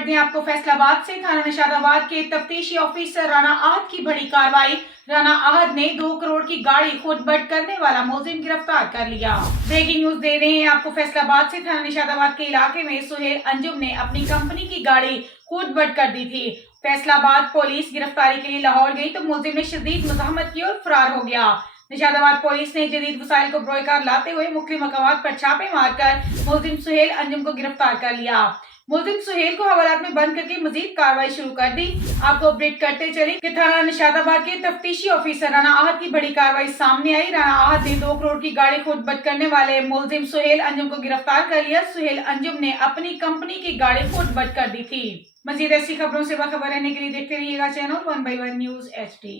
بڑھتے ہیں آپ کو فیصل آباد سے۔ تھانہ نشاد کے تفتیشی افیسر رانا کی بڑی کاروائی۔ رانا نے 2 کروڑ کی گاڑی خود بٹ کرنے والا ملزم گرفتار کر لیا۔ بریکنگ نیوز دے رہے ہیں آپ کو فیصل آباد سے۔ تھانہ نشاد کے علاقے میں سہیل انجم نے اپنی کمپنی کی گاڑی خود بٹ کر دی تھی۔ فیصل آباد پولیس گرفتاری کے لیے لاہور گئی تو ملزم نے شدید مزاحمت کی اور فرار ہو گیا۔ نشاد پولیس نے جدید وسائل کو بروئے کار لاتے ہوئے مختلف مقامات پر چھاپے مار کر ملزم سہیل انجم کو گرفتار کر لیا۔ ملزم سہیل کو حوالات میں بند کر کے مزید کاروائی شروع کر دی۔ آپ کو اپڈیٹ کرتے چلے کہ تھانہ نشاد کے تفتیشی افیسر رانا کی بڑی کاروائی سامنے آئی۔ رانا نے 2 کروڑ کی گاڑی خود بٹ کرنے والے ملزم سہیل انجم کو گرفتار کر لیا۔ سہیل انجم نے اپنی کمپنی کی گاڑی خود بٹ کر دی تھی۔ مزید ایسی خبروں سے باخبر رہنے کے لیے دیکھتے رہیے گا چینل 1/1 نیوز HD۔